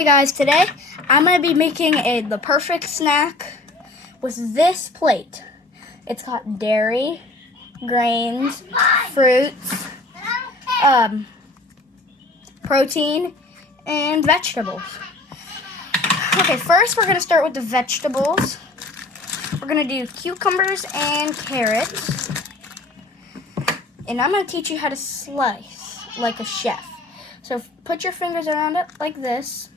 Hey guys, today I'm going to be making the perfect snack with this plate. It's got dairy, grains, fruits, protein, and vegetables. Okay, first we're going to start with the vegetables. We're going to do cucumbers and carrots. And I'm going to teach you how to slice like a chef. So put your fingers around it like this.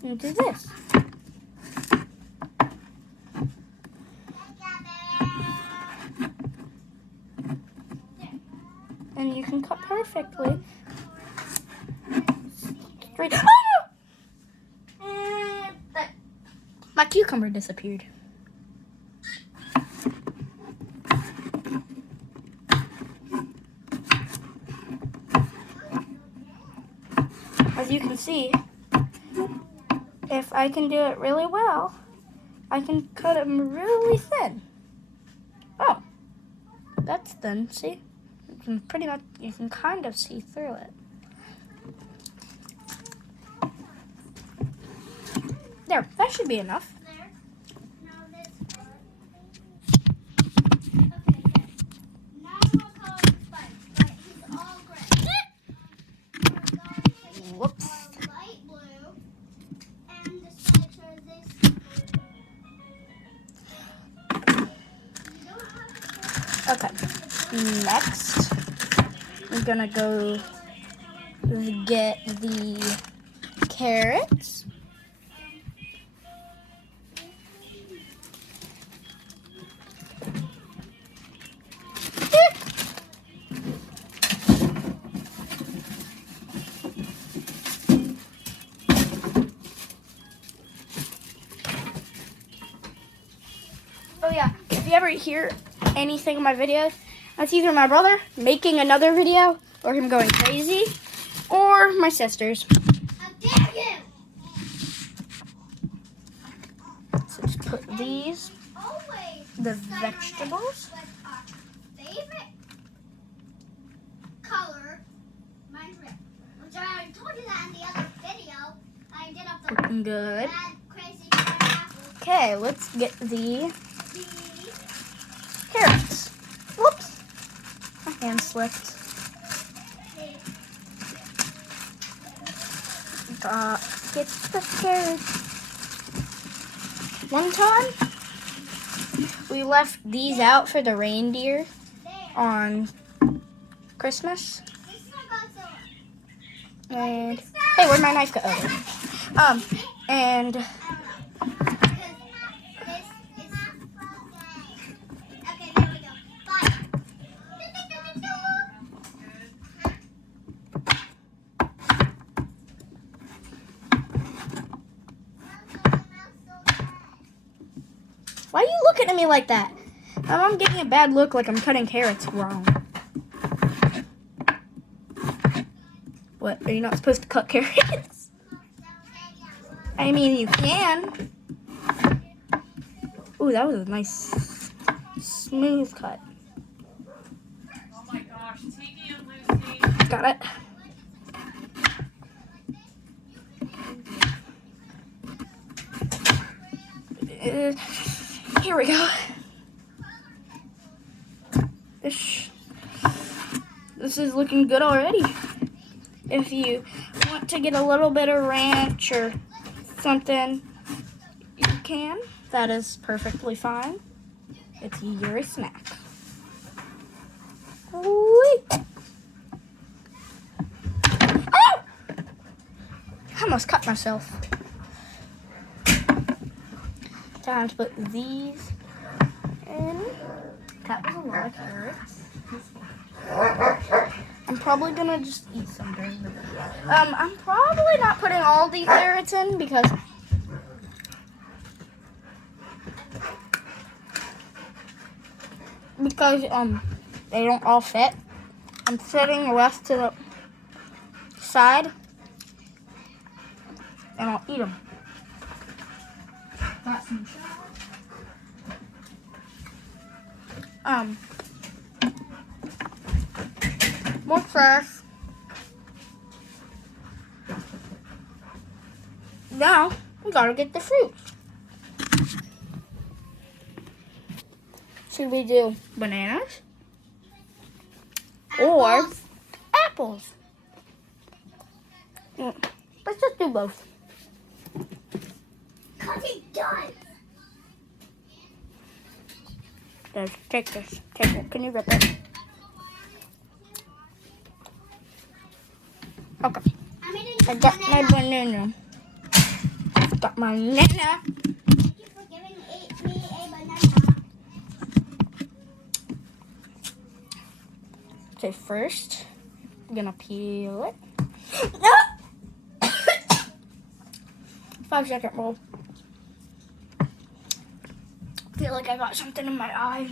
And do this. And you can cut perfectly. Straight. Oh no! And my cucumber disappeared. As you can see, if I can do it really well, I can cut them really thin. Oh, that's thin, see? You can kind of see through it. There, that should be enough. Whoops. Okay, next I'm gonna go get the carrots. Oh yeah, if you ever hear anything in my videos, that's either my brother making another video, or him going crazy, or my sisters. How dare you! So just put these, the vegetables. Our favorite color, mine's red. Which I already told you that in the other video. I did up the Looking good. red crazy pineapple. Okay, let's get the carrots. Whoops, my hand slipped. Get the carrots. One time, we left these out for the reindeer on Christmas. And hey, where'd my knife go? And Okay, there we go. Bye. why are you looking at me like that? I'm getting a bad look like I'm cutting carrots wrong. What, are you not supposed to cut carrots? I mean, you can. Ooh, that was a nice, smooth cut. Oh my gosh, Tiki and Lucy. Got it. Here we go. This is looking good already. If you want to get a little bit of ranch or something, you can. That is perfectly fine. It's your snack. Whee! Oh! I almost cut myself. Time to put these in. That was a lot of carrots. I'm probably gonna just eat some during the video. I'm probably not putting all the carrots in because they don't all fit. I'm setting the rest to the side and I'll eat them. Got some more fresh. Now, we gotta get the fruits. Should we do bananas or Apples. apples? Let's just do both. Cause he does. Let's take this. Take it. Can you rip it? Okay. I'm eating I the got my banana. banana. Got my banana. Thank you for giving me a banana. Okay, first, I'm gonna peel it. 5-second roll. Feel like I got something in my eye.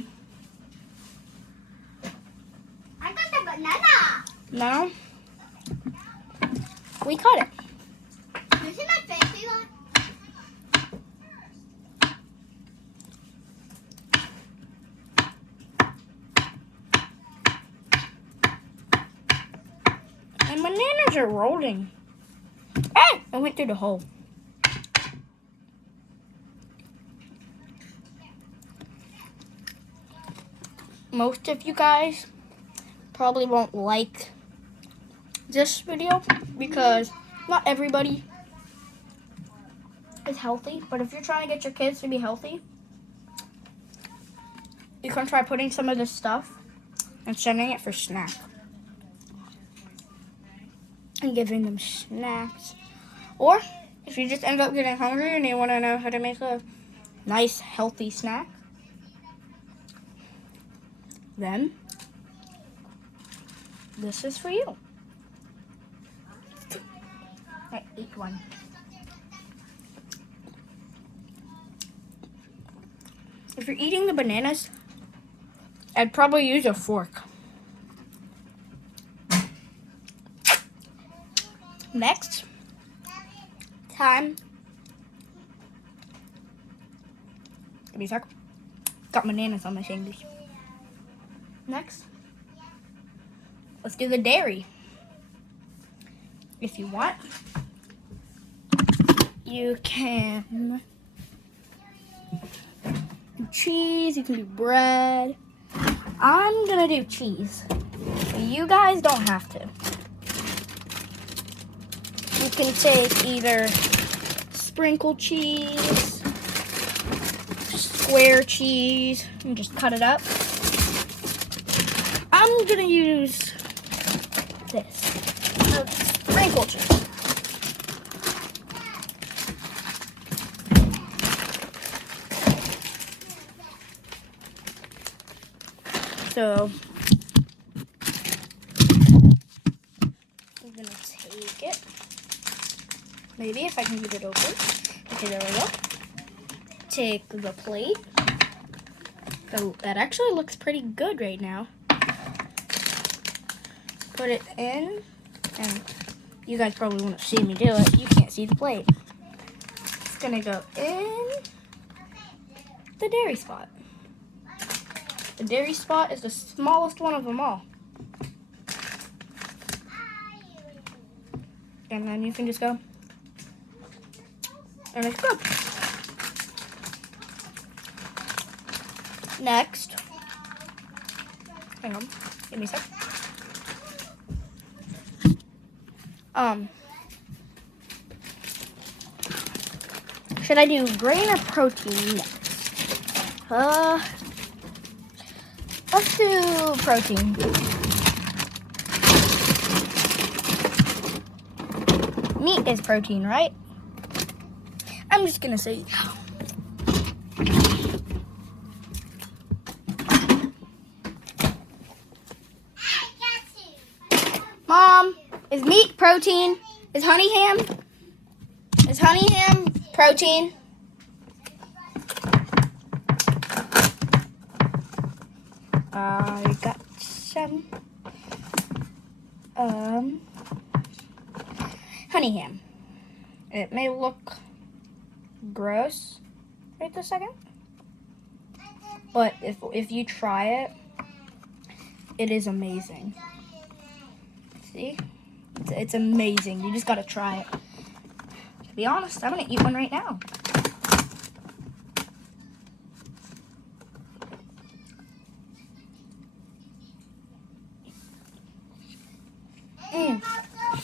I got the banana. Now, we cut it. You see my face, Eli? And bananas are rolling. Hey, I went through the hole. Most of you guys probably won't like this video because not everybody is healthy. But if you're trying to get your kids to be healthy, you can try putting some of this stuff and sending it for snack. And giving them snacks. Or if you just end up getting hungry and you want to know how to make a nice healthy snack, then this is for you. I ate one. If you're eating the bananas, I'd probably use a fork. Next, time. Give me a sec. Got bananas on my fingers. Next, let's do the dairy. If you want, you can do cheese, you can do bread. I'm gonna do cheese. You guys don't have to. You can take either sprinkle cheese, square cheese, and just cut it up. I'm gonna use this, sprinkle cheese. So, I'm gonna take it. Maybe if I can get it open. Okay, there we go. Take the plate. Oh, that actually looks pretty good right now. Put it in, and you guys probably won't see me do it. You can't see the plate. It's gonna go in the dairy spot. The dairy spot is the smallest one of them all. And then you can just go. And it's good. Next. Hang on. Give me a sec. Should I do grain or protein next? Let's do protein. Meat is protein, right? I'm just gonna say yeah. Mom, is meat protein? Is honey ham? Is honey ham protein? I got some honey ham. It may look gross right this second, but if you try it, it is amazing. See? It's amazing. You just gotta try it. To be honest, I'm gonna eat one right now.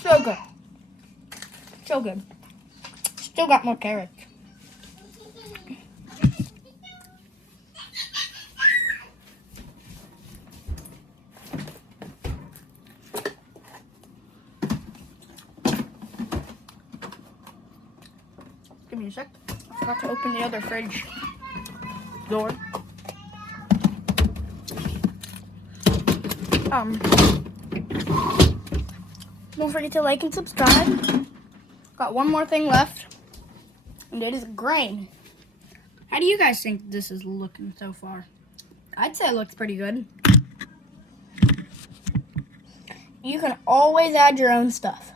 So good. So good. Still got more carrots. Give me a sec. I forgot to open the other fridge door. Don't forget to like and subscribe. Got one more thing left, and it is grain. How do you guys think this is looking so far? I'd say it looks pretty good. You can always add your own stuff.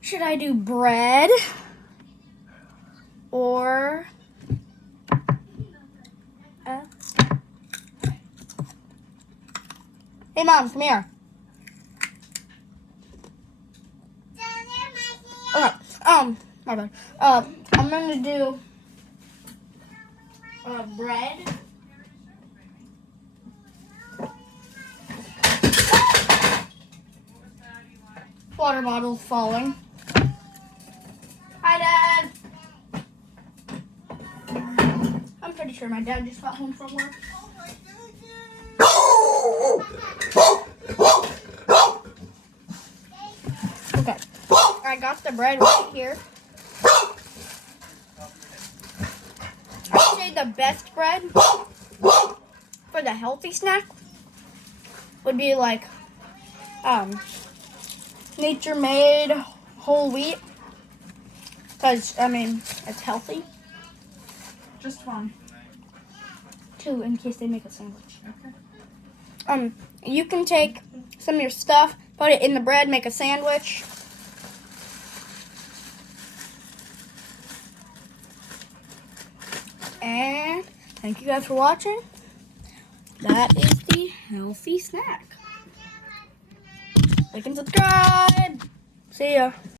Should I do bread or hey Mom, come here. Okay, my bad. I'm gonna do bread. Water bottle's falling. Hi, Dad. I'm pretty sure my dad just got home from work. Okay, I got the bread right here. I'd say the best bread for the healthy snack would be like Nature Made whole wheat, because I mean it's healthy. Just one. 2 in case they make a sandwich. Okay. You can take some of your stuff, put it in the bread, make a sandwich. And thank you guys for watching. That is the healthy snack. Like and subscribe. See ya.